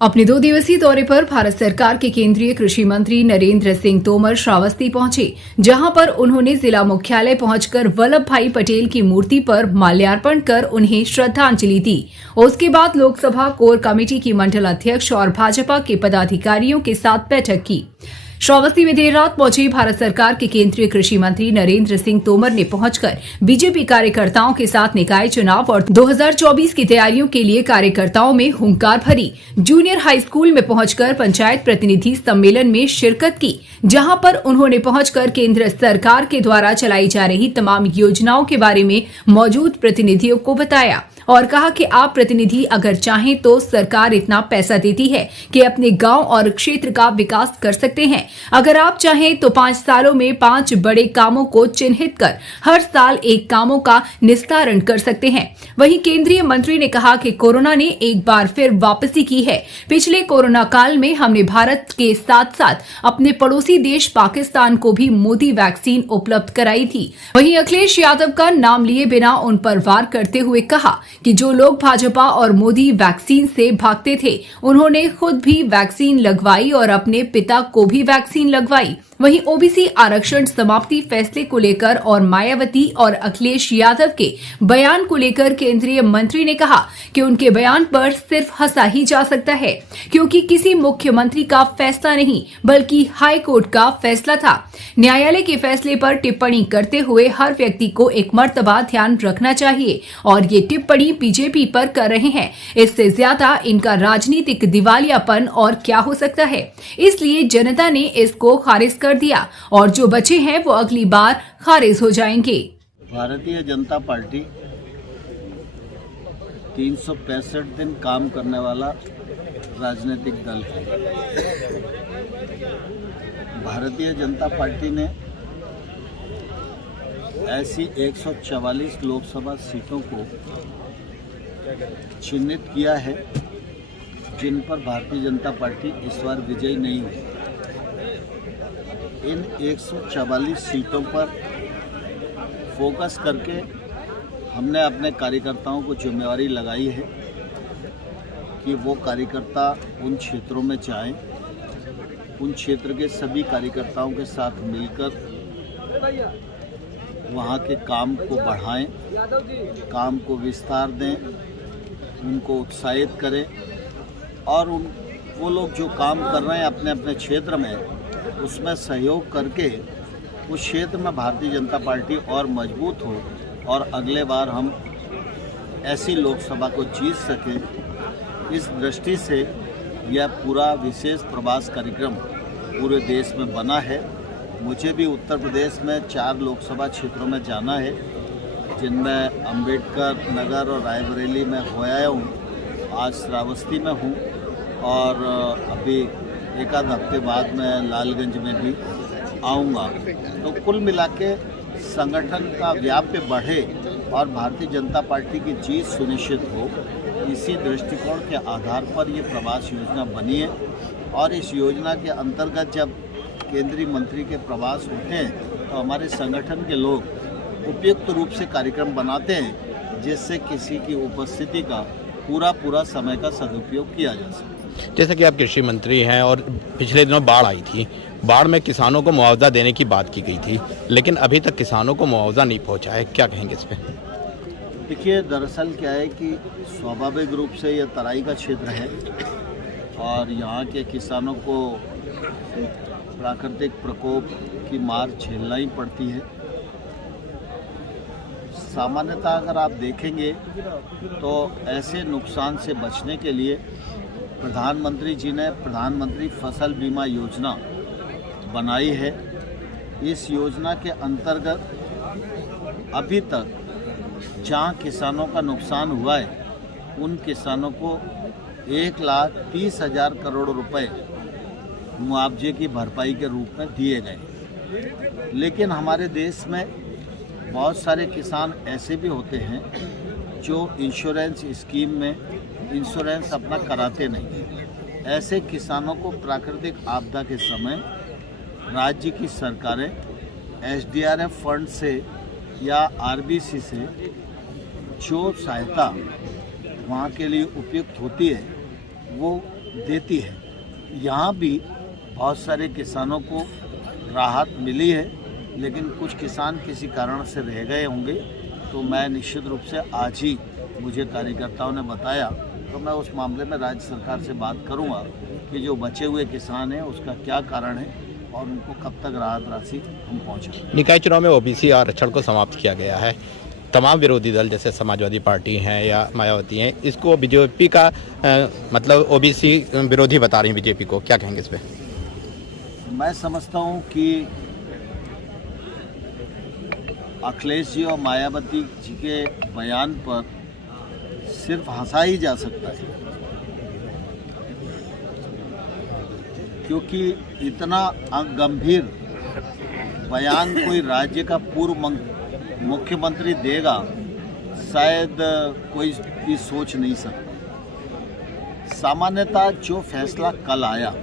अपने 2 दिवसीय दौरे पर भारत सरकार के केंद्रीय कृषि मंत्री नरेंद्र सिंह तोमर श्रावस्ती पहुंचे, जहां पर उन्होंने जिला मुख्यालय पहुंचकर वल्लभ भाई पटेल की मूर्ति पर माल्यार्पण कर उन्हें श्रद्धांजलि दी। उसके बाद लोकसभा कोर कमेटी की मंडल अध्यक्ष और भाजपा के पदाधिकारियों के साथ बैठक की। श्रावस्ती में देर रात पहुंचे भारत सरकार के केंद्रीय कृषि मंत्री नरेंद्र सिंह तोमर ने पहुंचकर बीजेपी कार्यकर्ताओं के साथ निकाय चुनाव और 2024 की तैयारियों के लिए कार्यकर्ताओं में हुंकार भरी। जूनियर हाई स्कूल में पहुंचकर पंचायत प्रतिनिधि सम्मेलन में शिरकत की, जहां पर उन्होंने पहुंचकर केंद्र सरकार के द्वारा चलाई जा रही तमाम योजनाओं के बारे में मौजूद प्रतिनिधियों को बताया और कहा कि आप प्रतिनिधि अगर चाहें तो सरकार इतना पैसा देती है कि अपने गांव और क्षेत्र का विकास कर सकते हैं। अगर आप चाहें तो 5 सालों में 5 बड़े कामों को चिन्हित कर हर साल एक कामों का निस्तारण कर सकते हैं। वहीं केंद्रीय मंत्री ने कहा कि कोरोना ने एक बार फिर वापसी की है। पिछले कोरोना काल में हमने भारत के साथ साथ अपने पड़ोसी देश पाकिस्तान को भी मोदी वैक्सीन उपलब्ध कराई थी। वहीं अखिलेश यादव का नाम लिए बिना उन पर वार करते हुए कहा कि जो लोग भाजपा और मोदी वैक्सीन से भागते थे, उन्होंने खुद भी वैक्सीन लगवाई और अपने पिता को भी वैक्सीन लगवाई। वहीं ओबीसी आरक्षण समाप्ति फैसले को लेकर और मायावती और अखिलेश यादव के बयान को लेकर केंद्रीय मंत्री ने कहा कि उनके बयान पर सिर्फ हंसा ही जा सकता है, क्योंकि किसी मुख्यमंत्री का फैसला नहीं बल्कि हाई कोर्ट का फैसला था। न्यायालय के फैसले पर टिप्पणी करते हुए हर व्यक्ति को एक मर्तबा ध्यान रखना चाहिए और ये टिप्पणी बीजेपी पर कर रहे हैं। इससे ज्यादा इनका राजनीतिक दिवालियापन और क्या हो सकता है। इसलिए जनता ने इसको खारिज कर दिया और जो बचे हैं वो अगली बार खारिज हो जाएंगे। भारतीय जनता पार्टी 365 दिन काम करने वाला राजनीतिक दल है। भारतीय जनता पार्टी ने ऐसी 144 लोकसभा सीटों को चिन्हित किया है जिन पर भारतीय जनता पार्टी इस बार विजयी नहीं हुई। इन 144 सीटों पर फोकस करके हमने अपने कार्यकर्ताओं को जिम्मेवारी लगाई है कि वो कार्यकर्ता उन क्षेत्रों में जाएं, उन क्षेत्र के सभी कार्यकर्ताओं के साथ मिलकर वहाँ के काम को बढ़ाएं, काम को विस्तार दें, उनको उत्साहित करें और वो लोग जो काम कर रहे हैं अपने अपने क्षेत्र में उसमें सहयोग करके उस क्षेत्र में भारतीय जनता पार्टी और मजबूत हो और अगले बार हम ऐसी लोकसभा को जीत सकें। इस दृष्टि से यह पूरा विशेष प्रवास कार्यक्रम पूरे देश में बना है। मुझे भी उत्तर प्रदेश में 4 लोकसभा क्षेत्रों में जाना है, जिनमें अंबेडकर नगर और रायबरेली में हो आया हूँ। आज श्रावस्ती में हूँ और अभी एक आध हफ्ते बाद मैं लालगंज में भी आऊँगा। तो कुल मिला के संगठन का व्याप्य बढ़े और भारतीय जनता पार्टी की जीत सुनिश्चित हो, इसी दृष्टिकोण के आधार पर ये प्रवास योजना बनी है। और इस योजना के अंतर्गत जब केंद्रीय मंत्री के प्रवास होते हैं तो हमारे संगठन के लोग उपयुक्त रूप से कार्यक्रम बनाते हैं, जिससे किसी की उपस्थिति का पूरा समय का सदुपयोग किया जा सके। जैसा कि आप कृषि मंत्री हैं और पिछले दिनों बाढ़ आई थी, बाढ़ में किसानों को मुआवजा देने की बात की गई थी, लेकिन अभी तक किसानों को मुआवजा नहीं पहुंचा है, क्या कहेंगे इस पे? देखिए, दरअसल क्या है कि स्वाभाविक रूप से यह तराई का क्षेत्र है और यहाँ के किसानों को प्राकृतिक प्रकोप की मार झेलना ही पड़ती है। सामान्यतः अगर आप देखेंगे तो ऐसे नुकसान से बचने के लिए प्रधानमंत्री जी ने प्रधानमंत्री फसल बीमा योजना बनाई है। इस योजना के अंतर्गत अभी तक जहाँ किसानों का नुकसान हुआ है उन किसानों को 1,30,000 करोड़ रुपए मुआवजे की भरपाई के रूप में दिए गए। लेकिन हमारे देश में बहुत सारे किसान ऐसे भी होते हैं जो इंश्योरेंस स्कीम में इंश्योरेंस अपना कराते नहीं। ऐसे किसानों को प्राकृतिक आपदा के समय राज्य की सरकारें SDRF फंड से या RBC से जो सहायता वहाँ के लिए उपयुक्त होती है वो देती है। यहाँ भी बहुत सारे किसानों को राहत मिली है, लेकिन कुछ किसान किसी कारण से रह गए होंगे, तो मैं निश्चित रूप से आज ही मुझे कार्यकर्ताओं ने बताया, तो मैं उस मामले में राज्य सरकार से बात करूंगा कि जो बचे हुए किसान हैं उसका क्या कारण है और उनको कब तक राहत राशि हम पहुँचाएं। निकाय चुनाव में ओबीसी आरक्षण को समाप्त किया गया है। तमाम विरोधी दल जैसे समाजवादी पार्टी हैं या मायावती हैं, इसको बीजेपी का मतलब ओबीसी विरोधी बता रही बीजेपी को, क्या कहेंगे इस पे? मैं समझता हूँ कि अखिलेश जी और मायावती जी के बयान पर सिर्फ हंसा ही जा सकता है, क्योंकि इतना गंभीर बयान कोई राज्य का पूर्व मुख्यमंत्री देगा, शायद कोई भी सोच नहीं सकता। सामान्यतः जो फैसला कल आया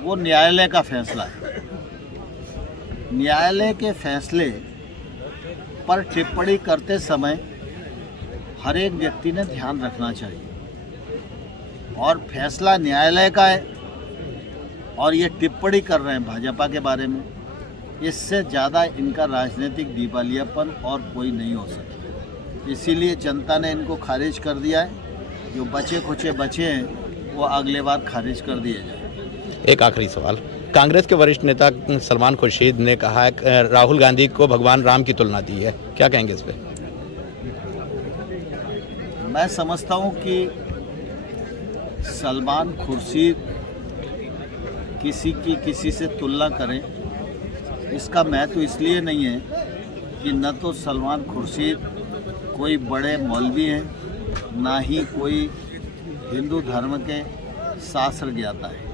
वो न्यायालय का फैसला है। न्यायालय के फैसले पर टिप्पणी करते समय हर एक व्यक्ति ने ध्यान रखना चाहिए, और फैसला न्यायालय का है और ये टिप्पणी कर रहे हैं भाजपा के बारे में, इससे ज़्यादा इनका राजनीतिक दिवालियापन और कोई नहीं हो सकता। इसीलिए जनता ने इनको खारिज कर दिया है। जो बचे खुचे बचे हैं वो अगले बार खारिज कर दिए जाए। एक आखिरी सवाल, कांग्रेस के वरिष्ठ नेता सलमान खुर्शीद ने कहा है राहुल गांधी को भगवान राम की तुलना दी है, क्या कहेंगे इस पे? मैं समझता हूँ कि सलमान खुर्शीद किसी से तुलना करें, इसका महत्व इसलिए नहीं है कि न तो सलमान खुर्शीद कोई बड़े मौलवी हैं, ना ही कोई हिंदू धर्म के शास्त्र ज्ञाता है,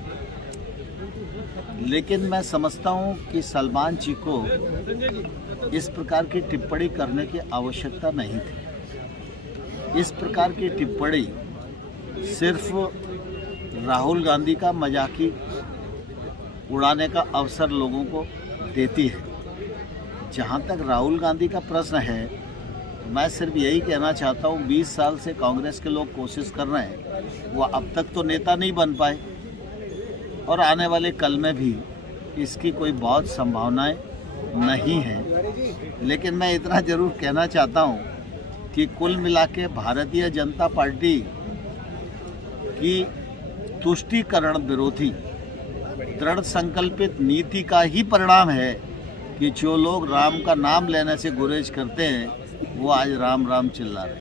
लेकिन मैं समझता हूँ कि सलमान जी को इस प्रकार की टिप्पणी करने की आवश्यकता नहीं थी। इस प्रकार की टिप्पणी सिर्फ राहुल गांधी का मजाकी उड़ाने का अवसर लोगों को देती है। जहाँ तक राहुल गांधी का प्रश्न है, मैं सिर्फ यही कहना चाहता हूँ, 20 साल से कांग्रेस के लोग कोशिश कर रहे हैं, वो अब तक तो नेता नहीं बन पाए और आने वाले कल में भी इसकी कोई बहुत संभावनाएं नहीं हैं। लेकिन मैं इतना ज़रूर कहना चाहता हूँ कि कुल मिला के भारतीय जनता पार्टी की तुष्टीकरण विरोधी दृढ़ संकल्पित नीति का ही परिणाम है कि जो लोग राम का नाम लेने से गुरेज करते हैं वो आज राम राम चिल्ला रहे हैं।